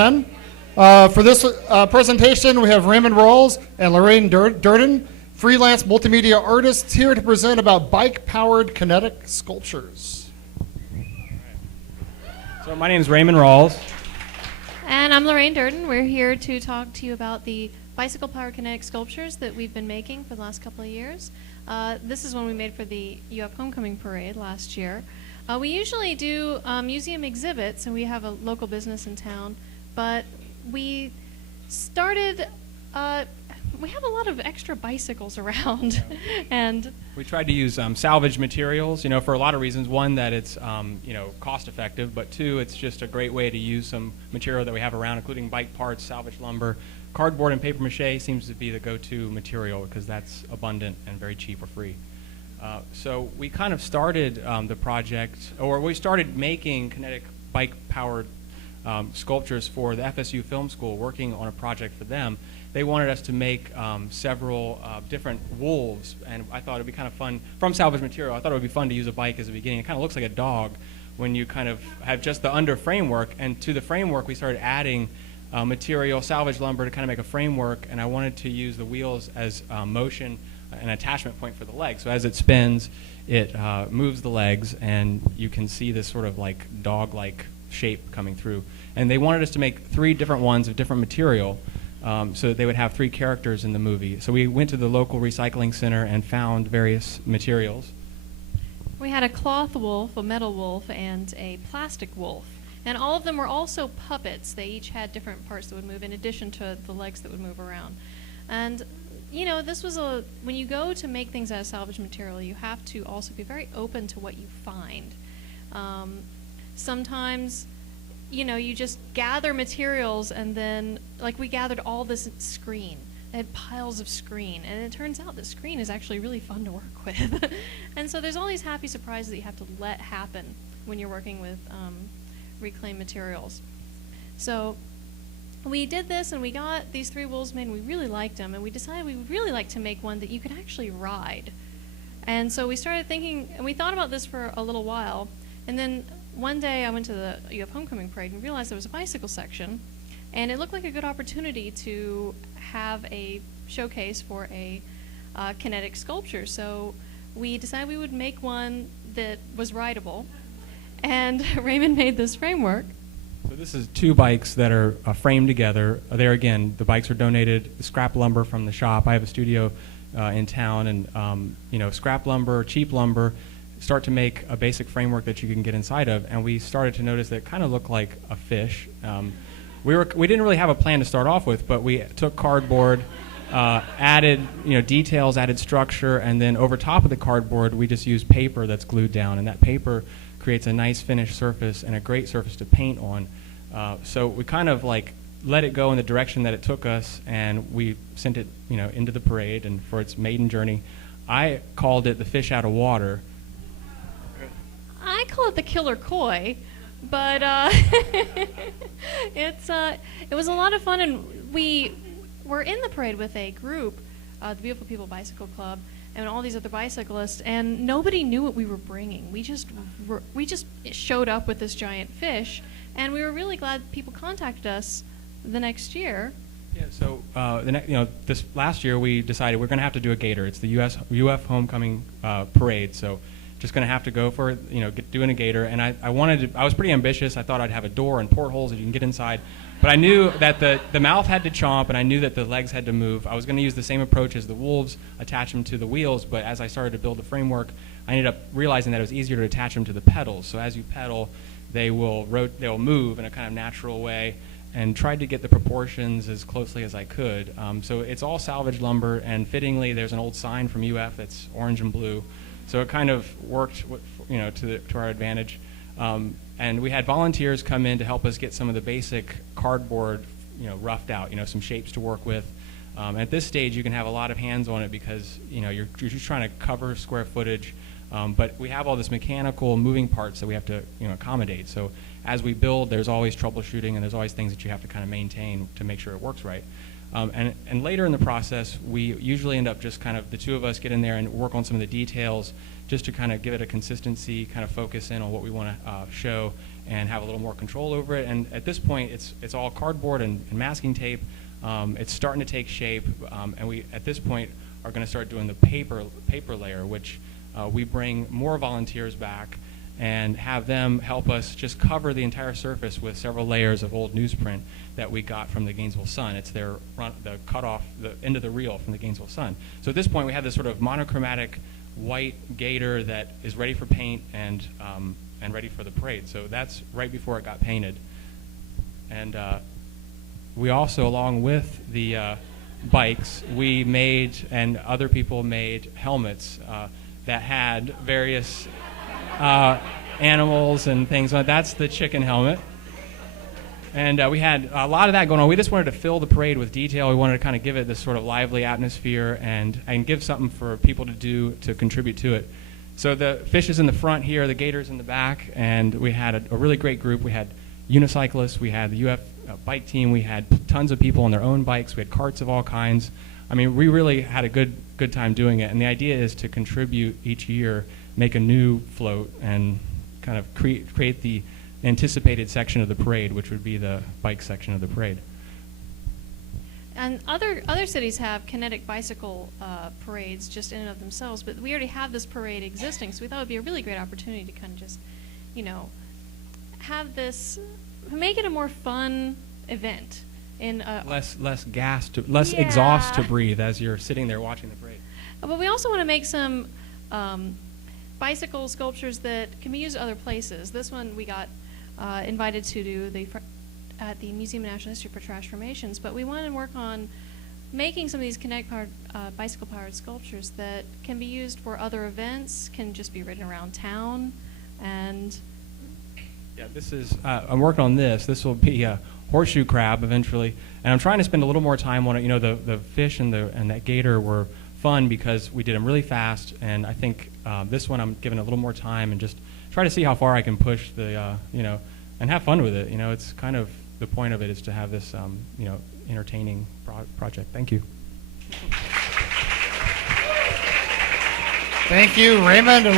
For this presentation, we have Raymond Rawls and Lorraine Duerden, freelance multimedia artists, here to present about bike-powered kinetic sculptures. So my name is Raymond Rawls. And I'm Lorraine Duerden. We're here to talk to you about the bicycle-powered kinetic sculptures that we've been making for the last couple of years. This is one we made for the UF Homecoming Parade last year. We usually do museum exhibits, and we have a local business in town, but we started, we have a lot of extra bicycles around, and we tried to use salvage materials, for a lot of reasons. One, that it's, cost effective, but two, it's just a great way to use some material that we have around, including bike parts, salvage lumber. Cardboard and paper mache seems to be the go-to material because that's abundant and very cheap or free. So we kind of started the project, or we started making kinetic bike-powered sculptures for the FSU Film School, working on a project for them. They wanted us to make several different wolves, and I thought it would be kind of fun, from salvage material, I thought it would be fun to use a bike as a beginning. It kind of looks like a dog when you kind of have just the under framework, and to the framework we started adding material, salvage lumber, to kind of make a framework, and I wanted to use the wheels as motion, an attachment point for the legs. So as it spins, it moves the legs, and you can see this sort of like dog-like shape coming through. And they wanted us to make 3 different ones of different material, so that they would have 3 characters in the movie. So we went to the local recycling center and found various materials. we had a cloth wolf, a metal wolf, and a plastic wolf. And all of them were also puppets. They each had different parts that would move in addition to the legs that would move around. And this was when you go to make things out of salvage material, you have to also be very open to what you find. Sometimes, you just gather materials, and then, like, we gathered all this screen. It had piles of screen, and it turns out that screen is actually really fun to work with. And so there's all these happy surprises that you have to let happen when you're working with reclaimed materials. So we did this, and we got these 3 wolves made, and we really liked them, and we decided we would really like to make one that you could actually ride. And so we started thinking, and we thought about this for a little while, and then one day I went to the UF Homecoming Parade and realized there was a bicycle section, and it looked like a good opportunity to have a showcase for a kinetic sculpture. So we decided we would make one that was rideable, and Raymond made this framework. So this is 2 bikes that are framed together. There again, the bikes are donated scrap lumber from the shop. I have a studio in town, and scrap lumber, cheap lumber, start to make a basic framework that you can get inside of. And we started to notice that it kind of looked like a fish. We didn't really have a plan to start off with, but we took cardboard, added details, added structure, and then over top of the cardboard we just used paper that's glued down, and that paper creates a nice finished surface and a great surface to paint on. So we kind of like let it go in the direction that it took us, and we sent it into the parade, and for its maiden journey, I called it the fish out of water. I call it the killer koi, but it was a lot of fun, and we were in the parade with a group, the Beautiful People Bicycle Club, and all these other bicyclists, and nobody knew what we were bringing. We just showed up with this giant fish, and we were really glad people contacted us the next year. Yeah. So this last year we decided we're going to have to do a gator. It's the UF Homecoming Parade, so just going to have to go for doing a gator. And I was pretty ambitious. I thought I'd have a door and portholes that you can get inside. But I knew that the mouth had to chomp, and I knew that the legs had to move. I was going to use the same approach as the wolves, attach them to the wheels, but as I started to build the framework, I ended up realizing that it was easier to attach them to the pedals. So as you pedal, they will move in a kind of natural way, and tried to get the proportions as closely as I could. So it's all salvage lumber, and fittingly, there's an old sign from UF that's orange and blue. So it kind of worked, to our advantage. And we had volunteers come in to help us get some of the basic cardboard, roughed out, some shapes to work with. At this stage, you can have a lot of hands on it because, you're just trying to cover square footage. But we have all this mechanical moving parts that we have to, accommodate. So as we build, there's always troubleshooting, and there's always things that you have to kind of maintain to make sure it works right. And later in the process, we usually end up just kind of the 2 of us get in there and work on some of the details just to kind of give it a consistency, kind of focus in on what we want to show. and have a little more control over it. And at this point, it's all cardboard and masking tape. It's starting to take shape, and we at this point are going to start doing the paper layer, which we bring more volunteers back and have them help us just cover the entire surface with several layers of old newsprint that we got from the Gainesville Sun. It's the cut off, the end of the reel from the Gainesville Sun. So at this point, we have this sort of monochromatic white gator that is ready for paint and ready for the parade. So that's right before it got painted. And we also, along with the bikes, we made, and other people made, helmets that had various animals and things. That's the chicken helmet. And we had a lot of that going on. We just wanted to fill the parade with detail. We wanted to kind of give it this sort of lively atmosphere and give something for people to do to contribute to it. So the fish is in the front here, the gator's in the back, and we had a really great group. We had unicyclists, we had the UF bike team, we had tons of people on their own bikes, we had carts of all kinds. I mean, we really had a good time doing it, and the idea is to contribute each year, make a new float, and kind of create the anticipated section of the parade, which would be the bike section of the parade. And other cities have kinetic bicycle parades just in and of themselves, but we already have this parade existing, so we thought it would be a really great opportunity to kind of just, have this, make it a more fun event. Less exhaust to breathe as you're sitting there watching the parade. But we also want to make some bicycle sculptures that can be used other places. This one we got invited to do at the Museum of Natural History for Trash Formations, but we want to work on making some of these bicycle-powered sculptures that can be used for other events, can just be ridden around town, and... Yeah, this is, I'm working on this. This will be a horseshoe crab eventually, and I'm trying to spend a little more time on it. The fish and that gator were fun because we did them really fast, and I think this one I'm giving a little more time and just try to see how far I can push the, and have fun with it. It's kind of the point of it is to have this, entertaining project. Thank you. Thank you, Raymond.